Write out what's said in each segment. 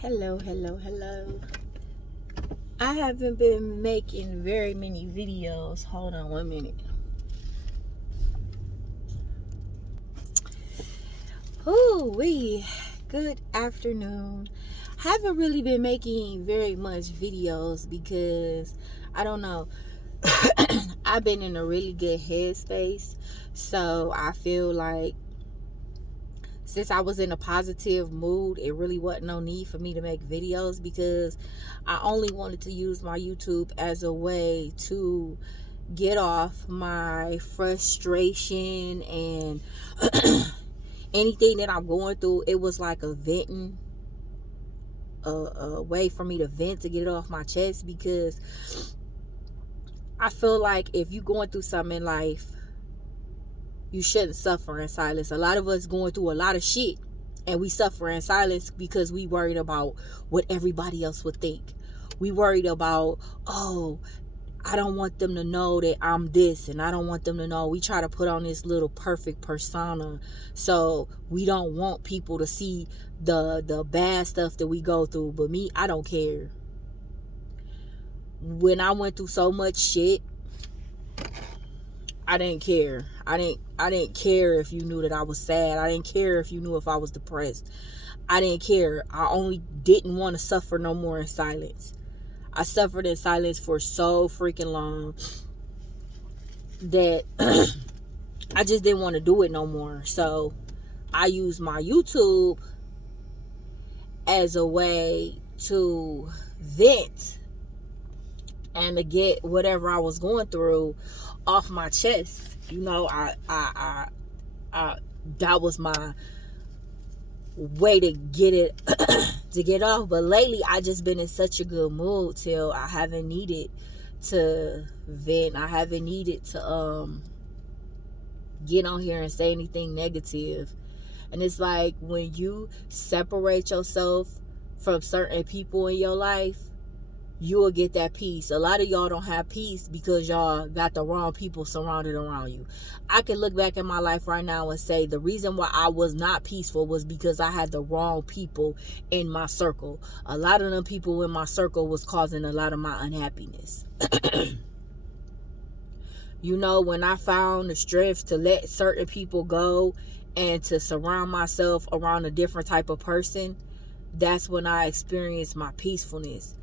Hello. I haven't been making very many videos. Hold on 1 minute. Good afternoon. Haven't really been making very much videos because I don't know. I've been in a really good headspace. So I feel like since I was in a positive mood, it really wasn't no need for me to make videos because I only wanted to use my YouTube as a way to get off my frustration and anything that I'm going through. It was like a venting, a way for me to vent, to get it off my chest, because I feel like if you're going through something in life, you shouldn't suffer in silence. A lot of us going through a lot of shit and we suffer in silence because we worried about what everybody else would think. We worried about, oh, I don't want them to know that I'm this, and I don't want them to know. We try to put on this little perfect persona, so we don't want people to see the bad stuff that we go through. But me, I don't care. When I went through so much shit, I didn't care. I didn't care if you knew that I was sad. I didn't care if you knew if I was depressed. I didn't care. I only didn't want to suffer no more in silence. I suffered in silence for so freaking long that I just didn't want to do it no more. So I used my YouTube as a way to vent and to get whatever I was going through off my chest. You know, I that was my way to get it to get off. But lately I just been in such a good mood till I haven't needed to vent. I haven't needed to get on here and say anything negative. And it's like when you separate yourself from certain people in your life, you will get that peace. A lot of y'all don't have peace because y'all got the wrong people surrounded around you. I can look back at my life right now and say the reason why I was not peaceful was because I had the wrong people in my circle. A lot of them people in my circle was causing a lot of my unhappiness. You know, when I found the strength to let certain people go and to surround myself around a different type of person, that's when I experienced my peacefulness.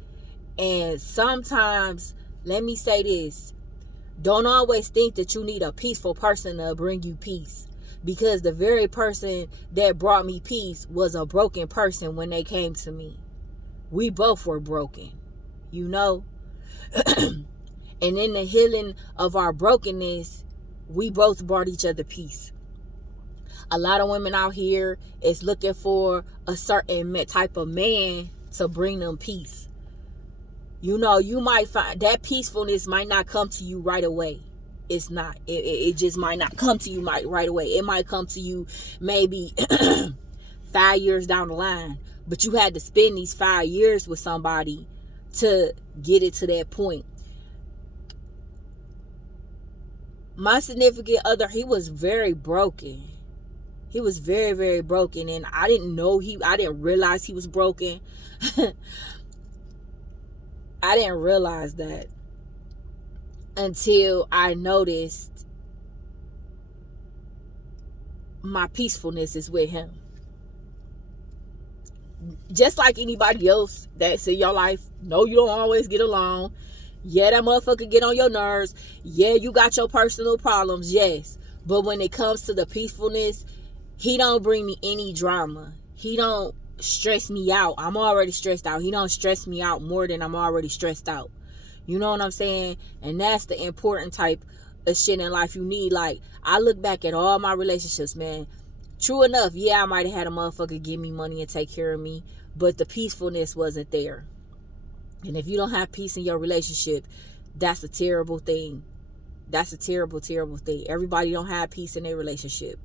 And sometimes, let me say this, don't always think that you need a peaceful person to bring you peace, because the very person that brought me peace was a broken person when they came to me. We both were broken, you know. And in the healing of our brokenness, we both brought each other peace. A lot of women out here is looking for a certain type of man to bring them peace. You know, you might find that peacefulness might not come to you right away. It's not. It just might not come to you right away. It might come to you maybe 5 years down the line. But you had to spend these 5 years with somebody to get it to that point. My significant other, he was very broken. He was very, very broken. And I didn't realize he was broken. I didn't realize that until I noticed my peacefulness is with him. Just like anybody else that's in your life, no, you don't always get along. Yeah, that motherfucker get on your nerves. Yeah, you got your personal problems, yes. But when it comes to the peacefulness, he don't bring me any drama. He don't stress me out. I'm already stressed out. He don't stress me out more than I'm already stressed out. You know what I'm saying? And that's the important type of shit in life you need. Like, I look back at all my relationships, man. True enough, yeah, I might have had a motherfucker give me money and take care of me, but the peacefulness wasn't there. And if you don't have peace in your relationship, that's a terrible thing. That's a terrible, terrible thing. Everybody don't have peace in their relationship.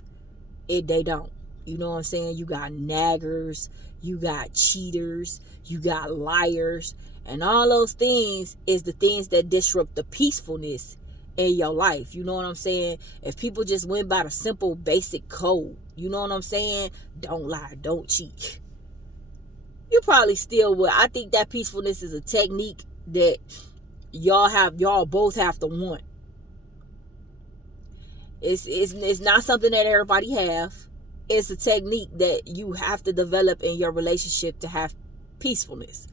They don't. You know what I'm saying? You got naggers, you got cheaters, you got liars, and all those things is the things that disrupt the peacefulness in your life. You know what I'm saying? If people just went by the simple basic code, you know what I'm saying? Don't lie, don't cheat, you probably still would. I think that peacefulness is a technique that y'all both have to want. It's not something that everybody have. It's a technique that you have to develop in your relationship to have peacefulness.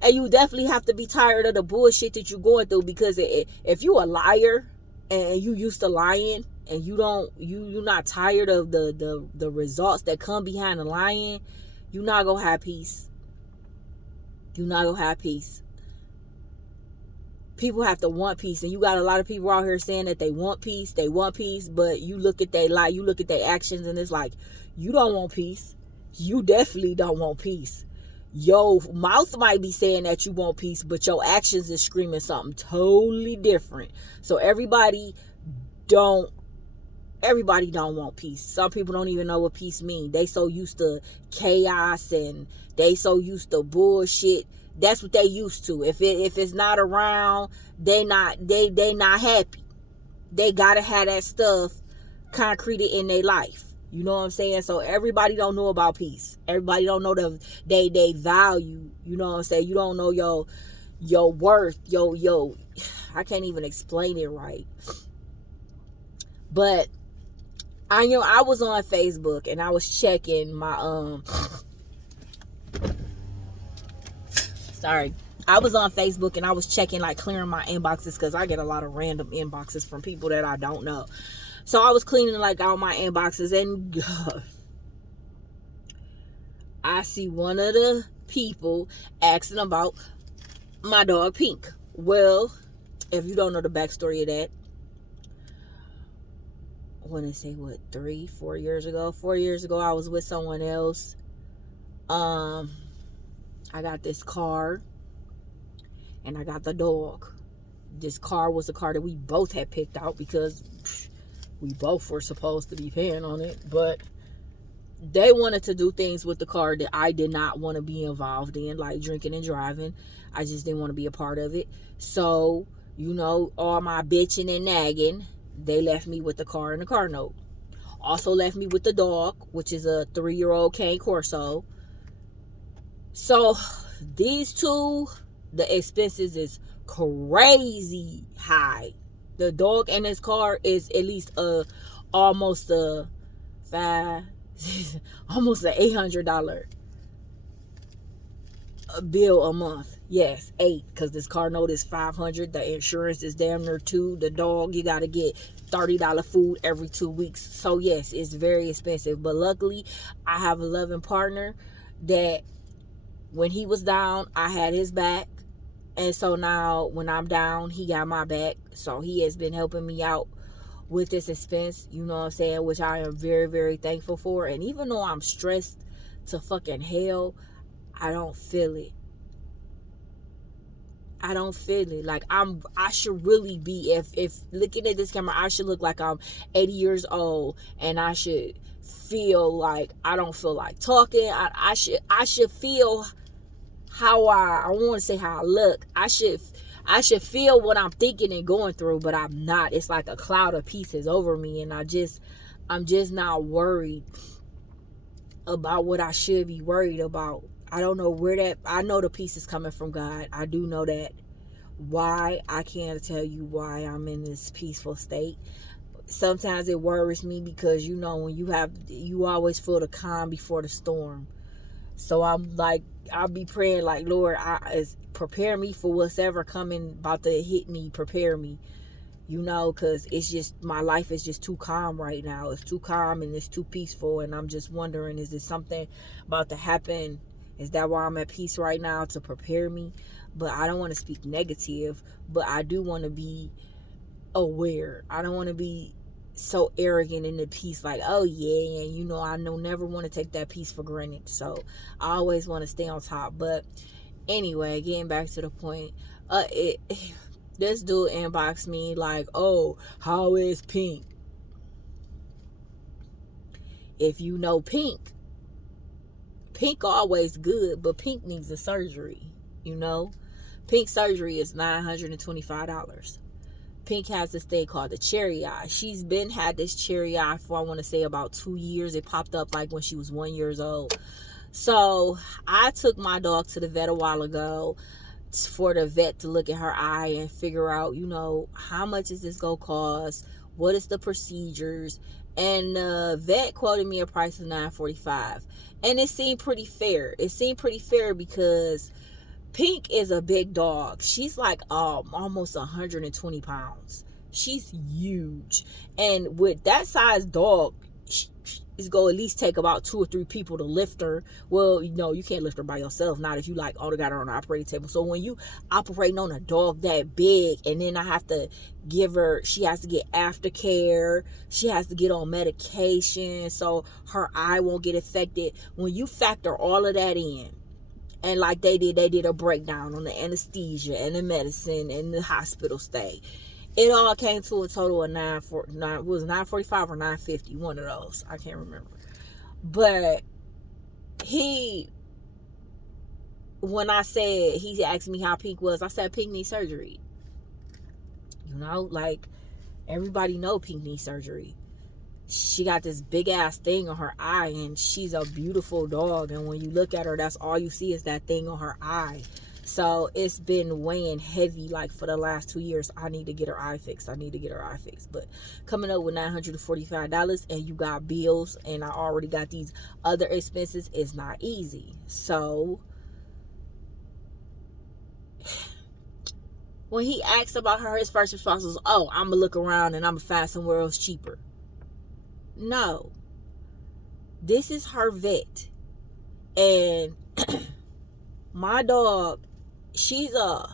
And you definitely have to be tired of the bullshit that you're going through, because if you a liar and you used to lying and you're not tired of the results that come behind the lying, you're not gonna have peace. You're not gonna have peace. People have to want peace, and you got a lot of people out here saying that they want peace, but you look at their life, you look at their actions, and it's like, you don't want peace. You definitely don't want peace. Your mouth might be saying that you want peace, but your actions is screaming something totally different. So everybody don't want peace. Some people don't even know what peace means. They so used to chaos and they so used to bullshit. That's what they used to. If it's not around, they not happy. They gotta have that stuff concreted in their life. You know what I'm saying? So everybody don't know about peace. Everybody don't know they value. You know what I'm saying? You don't know your worth. Yo. I can't even explain it right. But I was on Facebook and I was checking my I was on Facebook and I was checking, like, clearing my inboxes, because I get a lot of random inboxes from people that I don't know. So I was cleaning, like, all my inboxes, and I see one of the people asking about my dog Pink. Well, if you don't know the backstory of that, I want to say, 4 years ago? 4 years ago, I was with someone else. I got this car, and I got the dog. This car was a car that we both had picked out, because we both were supposed to be paying on it. But they wanted to do things with the car that I did not want to be involved in, like drinking and driving. I just didn't want to be a part of it. So, all my bitching and nagging, they left me with the car and the car note. Also left me with the dog, which is a 3-year-old Cane Corso. So these two, the expenses is crazy high. The dog and his car is at least almost a $800 bill a month. Yes, 8, because this car note is $500. The insurance is damn near $2. The dog, you gotta get $30 food every 2 weeks. So yes, it's very expensive. But luckily, I have a loving partner that when he was down, I had his back. And so now when I'm down, he got my back. So he has been helping me out with this expense, you know what I'm saying, which I am very, very thankful for. And even though I'm stressed to fucking hell, I don't feel it. I don't feel it. Like, I should really be, if looking at this camera, I should look like I'm 80 years old, and I should feel like I don't feel like talking. I should feel how I want to say how I look. I should feel what I'm thinking and going through, but I'm not. It's like a cloud of pieces over me, and I'm just not worried about what I should be worried about. I don't know I know the peace is coming from God. I do know that. Why? I can't tell you why I'm in this peaceful state. Sometimes it worries me because, when you always feel the calm before the storm. So I'm like, I'll be praying like, Lord, prepare me for what's ever coming, about to hit me. Prepare me, because it's just, my life is just too calm right now. It's too calm and it's too peaceful. And I'm just wondering, is there something about to happen? Is that why I'm at peace right now, to prepare me? But I don't want to speak negative, but I do want to be aware. I don't want to be so arrogant in the peace, like, oh yeah, and I never want to take that peace for granted. So I always want to stay on top. But anyway, getting back to the point, this dude inboxed me like, oh, how is Pink? If you know Pink always good, but Pink needs a surgery. Pink surgery is $925. Pink has this thing called the cherry eye. She's had this cherry eye for, I want to say, about 2 years. It popped up like when she was 1 year old. So I took my dog to the vet a while ago for the vet to look at her eye and figure out, how much is this gonna cost? What is the procedures? And the vet quoted me a price of $945, and it seemed pretty fair. It seemed pretty fair because Pink is a big dog. She's like almost 120 pounds. She's huge, and with that size dog, it's going to at least take about 2 or 3 people to lift her. Well, you can't lift her by yourself, not if you only got her on the operating table. So when you operating on a dog that big, and then I have to she has to get aftercare, she has to get on medication so her eye won't get affected. When you factor all of that in, and like they did a breakdown on the anesthesia and the medicine and the hospital stay, it all came to a total of $945 or $950, one of those. I can't remember. But when I said, he asked me how Pink was, I said Pink needs surgery. Everybody know Pink needs surgery. She got this big ass thing on her eye, and she's a beautiful dog, and when you look at her, that's all you see is that thing on her eye. So it's been weighing heavy for the last 2 years. I need to get her eye fixed. But coming up with $945 and you got bills, and I already got these other expenses, is not easy. So when he asked about her, his first response was, "Oh, I'm going to look around and I'm going to find somewhere else cheaper." No. This is her vet. And my dog, she's a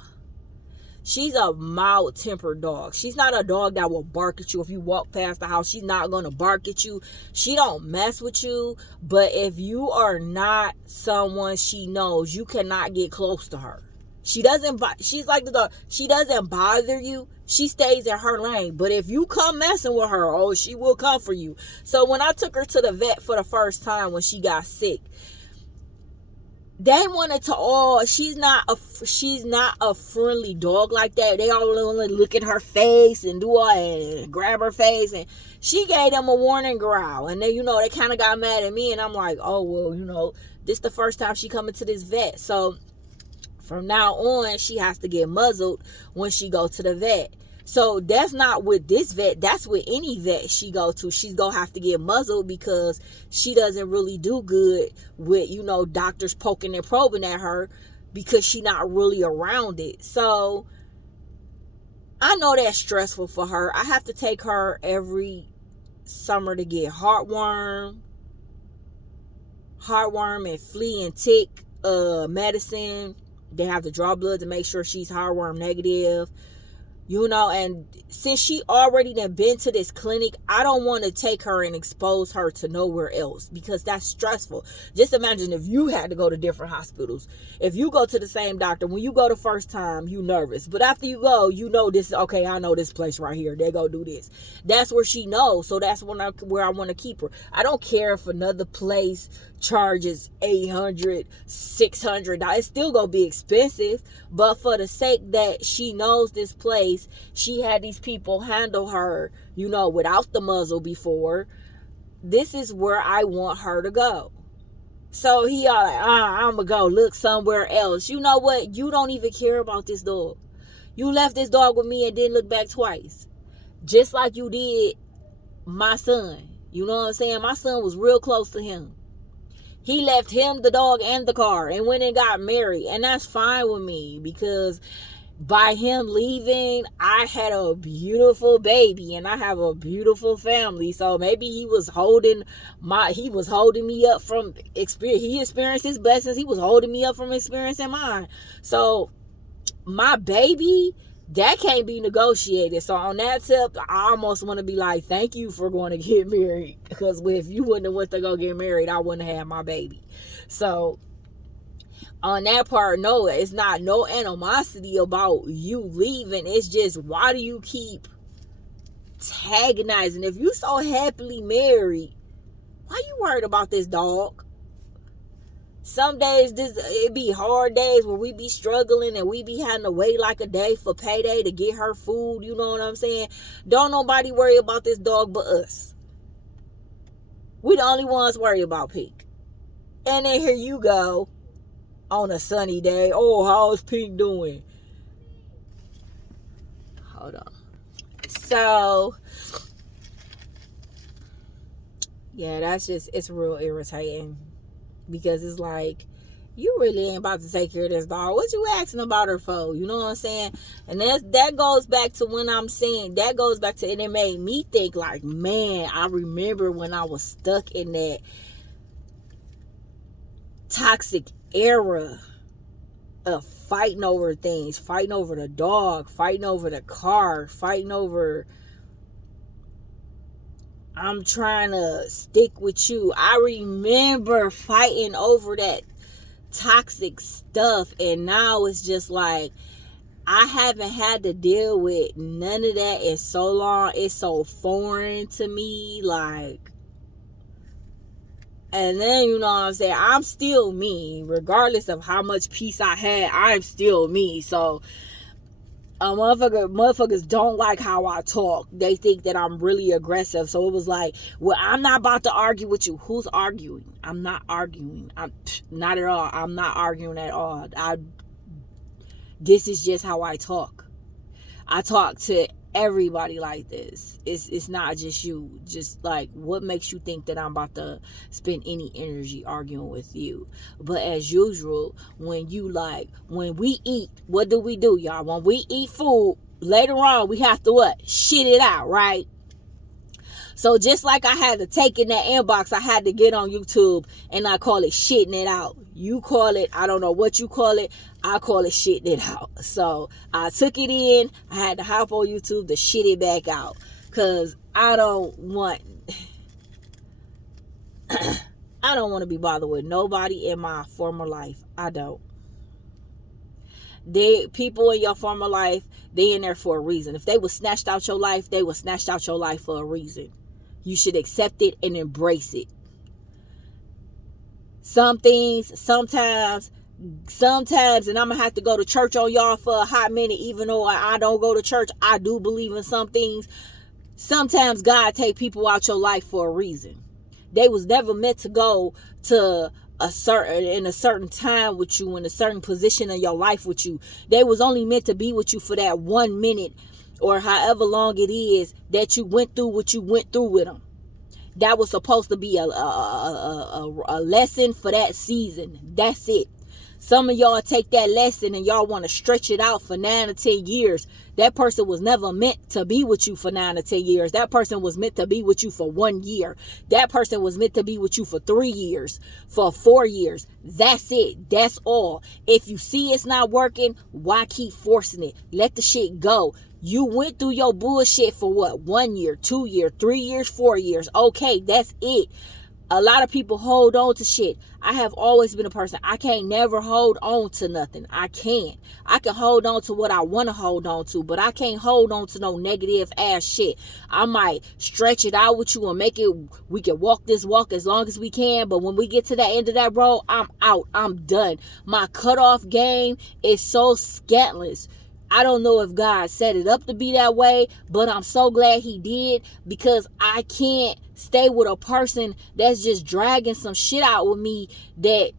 mild-tempered dog. She's not a dog that will bark at you if you walk past the house. She's not going to bark at you. She don't mess with you. But if you are not someone she knows, you cannot get close to her. She's like the dog. She doesn't bother you. She stays in her lane. But if you come messing with her, she will come for you. So when I took her to the vet for the first time when she got sick, they wanted to she's not a friendly dog like that. They all want to look at her face and do all and grab her face, and she gave them a warning growl, and then they kind of got mad at me, and I'm like, oh well, this the first time she coming to this vet, so from now on she has to get muzzled when she go to the vet. So that's not with this vet, that's with any vet she go to. She's gonna have to get muzzled because she doesn't really do good with, doctors poking and probing at her because she not really around it. So I know that's stressful for her. I have to take her every summer to get heartworm and flea and tick medicine. They have to draw blood to make sure she's heartworm negative. And since she already done been to this clinic, I don't want to take her and expose her to nowhere else because that's stressful. Just imagine if you had to go to different hospitals. If you go to the same doctor, when you go the first time, you nervous. But after you go, this, okay, I know this place right here. They go do this. That's where she knows. So that's where I want to keep her. I don't care if another place charges $800, $600. It's still gonna be expensive, but for the sake that she knows this place, she had these people handle her, without the muzzle before. This is where I want her to go. So he all like, I'm gonna go look somewhere else. You know what? You don't even care about this dog. You left this dog with me and didn't look back twice, just like you did my son. You know what I'm saying? My son was real close to him. He left him, the dog, and the car and went and got married. And that's fine with me because by him leaving, I had a beautiful baby and I have a beautiful family. So maybe he was holding me up from experience. He experienced his blessings. He was holding me up from experiencing mine. So my baby, that can't be negotiated. So on that tip, I almost want to be like, thank you for going to get married. Because if you wouldn't have went to go get married, I wouldn't have had my baby. So on that part, no, it's not no animosity about you leaving. It's just, why do you keep antagonizing? If you so happily married, why you worried about this dog? Some days it be hard days where we be struggling and we be having to wait like a day for payday to get her food. You know what I'm saying? Don't nobody worry about this dog but us. We the only ones worried about Pink. And then here you go on a sunny day. Oh, how's Pink doing? Hold on. So, yeah, that's just, it's real irritating. Because it's like, you really ain't about to take care of this dog. What you asking about her for? You know what I'm saying? And that goes back to when I'm saying, that goes back to, and it made me think like, man, I remember when I was stuck in that toxic era of fighting over things, fighting over the dog, fighting over the car, fighting over, I'm trying to stick with you. I remember fighting over that toxic stuff, and now it's just like I haven't had to deal with none of that in so long. It's so foreign to me, like, and then, you know what I'm saying, I'm still me regardless of how much peace I had. I'm still me. So motherfuckers don't like how I talk. They think that I'm really aggressive. So it was like, well, I'm not about to argue with you. Who's arguing? I'm not arguing. I'm not at all. I'm not arguing at all. This is just how I talk. I talk to everybody like this. It's not just you. Just like, what makes you think that I'm about to spend any energy arguing with you? But as usual, when we eat, what do, y'all? When we eat food, later on we have to what? Shit it out, right? So just like I had to take in that inbox, I had to get on YouTube and I call it shitting it out. You call it, I don't know what you call it, I call it shitting it out. So I took it in, I had to hop on YouTube to shit it back out. Because I don't want to be bothered with nobody in my former life. I don't. People in your former life, they in there for a reason. If they was snatched out your life, they was snatched out your life for a reason. You should accept it and embrace it. Some things, sometimes, and I'm going to have to go to church on y'all for a hot minute, even though I don't go to church. I do believe in some things. Sometimes God take people out your life for a reason. They was never meant to go to a certain time with you, in a certain position in your life with you. They was only meant to be with you for that 1 minute or however long it is that you went through what you went through with them. That was supposed to be a lesson for that season. That's it. Some of y'all take that lesson and y'all want to stretch it out for 9 or 10 years. That person was never meant to be with you for 9 or 10 years. That person was meant to be with you for 1 year. That person was meant to be with you for 3 years, for 4 years. That's it. That's all. If you see it's not working, why keep forcing it? Let the shit go. You went through your bullshit for what? 1 year, 2 years, 3 years, 4 years. Okay, that's it. A lot of people hold on to shit. I have always been a person. I can't never hold on to nothing. I can't. I can hold on to what I want to hold on to, but I can't hold on to no negative ass shit. I might stretch it out with you and make it, we can walk this walk as long as we can, but when we get to the end of that road, I'm out. I'm done. My cutoff game is so scantless. I don't know if God set it up to be that way, but I'm so glad he did, because I can't stay with a person that's just dragging some shit out with me that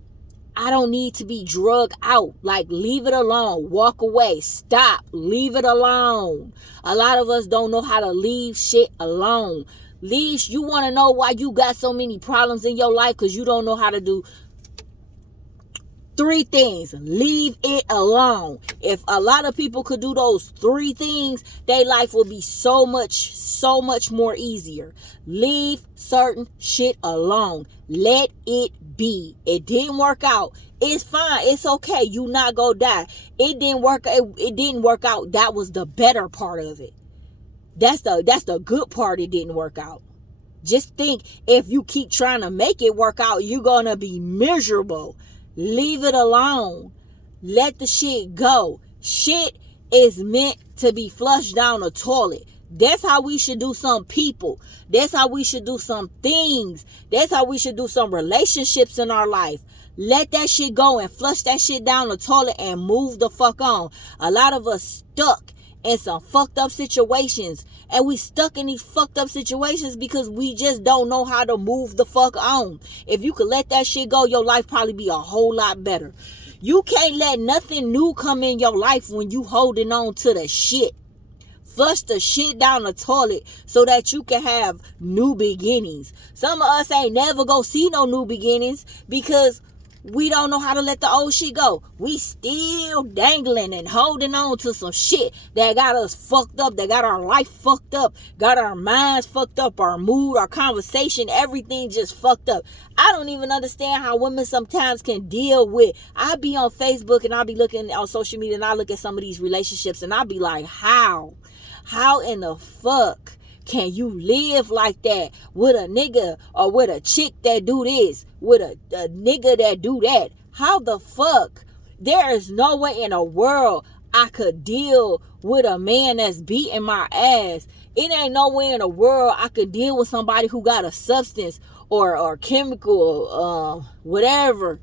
I don't need to be drugged out. Like, leave it alone. Walk away. Stop. Leave it alone. A lot of us don't know how to leave shit alone. You want to know why you got so many problems in your life? Because you don't know how to do 3 things. Leave it alone. If a lot of people could do those 3 things, their life would be so much more easier. Leave certain shit alone. Let it be. It didn't work out. It's fine. It's okay. You not gonna die. It didn't work. It didn't work out. That was the better part of it. That's the good part. It didn't work out. Just think, if you keep trying to make it work out, you're gonna be miserable. Leave it alone. Let the shit go. Shit is meant to be flushed down the toilet. That's how we should do some people. That's how we should do some things. That's how we should do some relationships in our life. Let that shit go and flush that shit down the toilet and move the fuck on. A lot of us stuck in some fucked up situations. And we stuck in these fucked up situations because we just don't know how to move the fuck on. If you could let that shit go, your life probably be a whole lot better. You can't let nothing new come in your life when you holding on to the shit. Flush the shit down the toilet so that you can have new beginnings. Some of us ain't never go see no new beginnings because we don't know how to let the old shit go. We still dangling and holding on to some shit that got us fucked up, that got our life fucked up, got our minds fucked up, our mood, our conversation, everything just fucked up. I don't even understand how women sometimes can deal with. I be on Facebook and I be looking on social media and I look at some of these relationships and I be like, how? How in the fuck can you live like that with a nigga or with a chick that do this, with a nigga that do that? How the fuck? There is no way in the world I could deal with a man that's beating my ass. It ain't no way in the world I could deal with somebody who got a substance or chemical, whatever,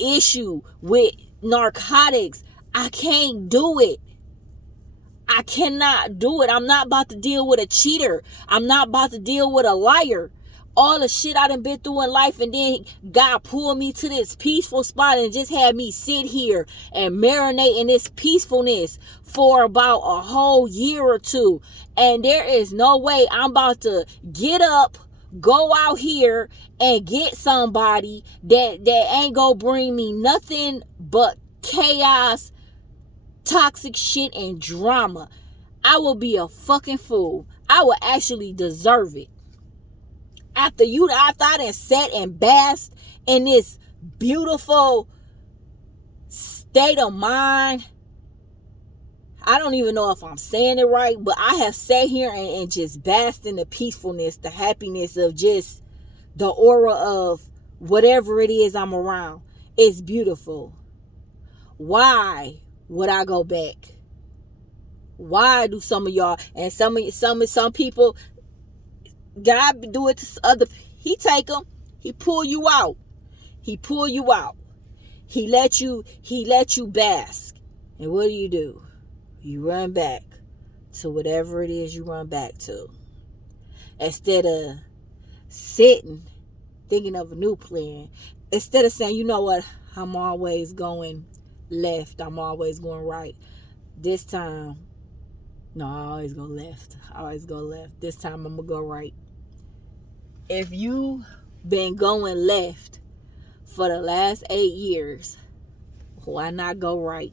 issue with narcotics. I can't do it. I cannot do it. I'm not about to deal with a cheater. I'm not about to deal with a liar. All the shit I done been through in life, and then God pulled me to this peaceful spot and just had me sit here and marinate in this peacefulness for about a whole year or two. And there is no way I'm about to get up, go out here and get somebody that ain't gonna bring me nothing but chaos, toxic shit, and drama. I will be a fucking fool. I will actually deserve it. After I done sat and basked in this beautiful state of mind. I don't even know if I'm saying it right, but I have sat here and just basked in the peacefulness, the happiness of just the aura of whatever it is I'm around. It's beautiful. Why would I go back? Why do some of y'all and some people, God do it to other? He take them, he pull you out, he pull you out, he let you bask, and what do? You run back to whatever it is you run back to, instead of sitting thinking of a new plan, instead of saying, you know what, I'm always going left, I'm always going right. This time, no, I always go left. This time I'm gonna go right. If you been going left for the last 8 years, why not go right?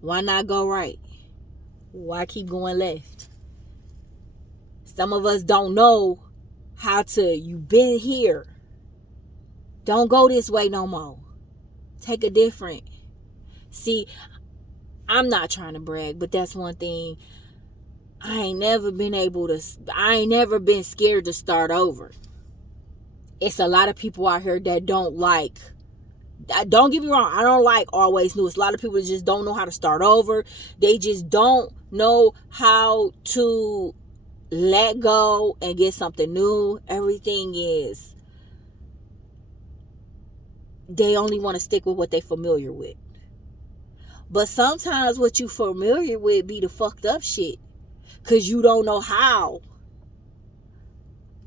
Why not go right? Why keep going left? Some of us don't know how to. You been here. Don't go this way no more. Take a different. See, I'm not trying to brag, but that's one thing. I ain't never been scared to start over. It's a lot of people out here that don't like. Don't get me wrong, I don't like always new. It's a lot of people that just don't know how to start over. They just don't know how to let go and get something new. Everything is, they only want to stick with what they familiar with. But sometimes what you familiar with be the fucked up shit, because you don't know how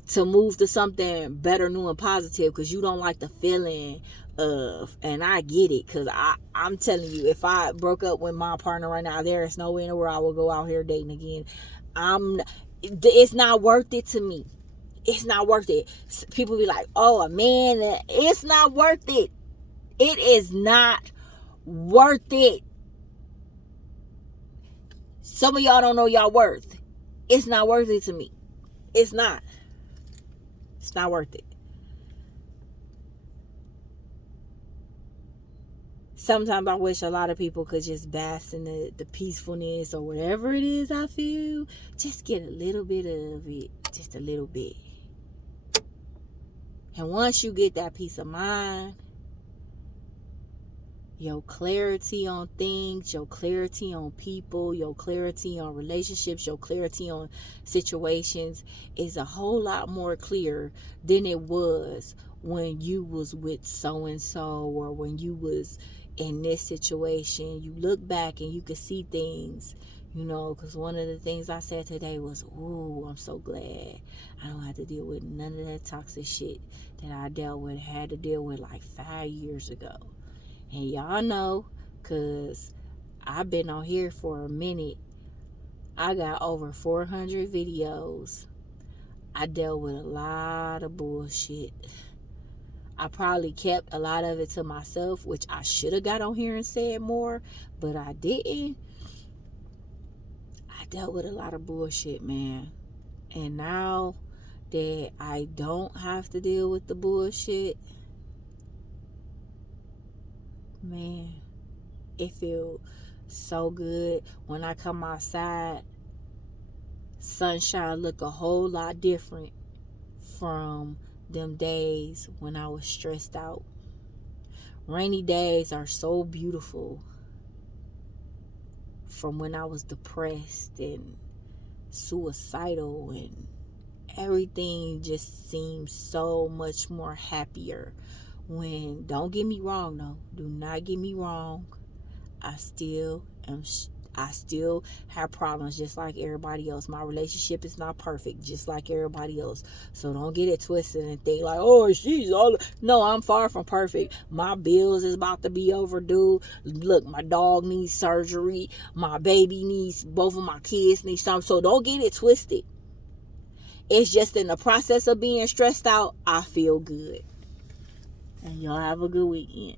to move to something better, new, and positive, because you don't like the feeling of. And I get it, because I'm telling you, if I broke up with my partner right now, there is no way in the world I will go out here dating again. It's not worth it to me. It's not worth it. People be like, oh man, it's not worth it. It is not worth it. Some of y'all don't know y'all worth. It's not worth it to me. It's not. It's not worth it. Sometimes I wish a lot of people could just bask in the peacefulness or whatever it is I feel. Just get a little bit of it. Just a little bit. And once you get that peace of mind, your clarity on things, your clarity on people, your clarity on relationships, your clarity on situations is a whole lot more clear than it was when you was with so and so, or when you was in this situation. You look back and you could see things, because one of the things I said today was, ooh, I'm so glad I don't have to deal with none of that toxic shit that I had to deal with like 5 years ago. And y'all know, because I've been on here for a minute. I got over 400 videos. I dealt with a lot of bullshit. I probably kept a lot of it to myself, which I should have got on here and said more, but I didn't. I dealt with a lot of bullshit, man. And now that I don't have to deal with the bullshit, man, it feels so good. When I come outside, sunshine look a whole lot different from them days when I was stressed out. Rainy days are so beautiful from when I was depressed and suicidal, and everything just seems so much more happier. When, don't get me wrong though, do not get me wrong, I still have problems just like everybody else. My relationship is not perfect just like everybody else. So don't get it twisted and think like, oh, no, I'm far from perfect. My bills is about to be overdue. Look, my dog needs surgery. My baby needs, both of my kids need something. So don't get it twisted. It's just in the process of being stressed out, I feel good. And y'all have a good weekend.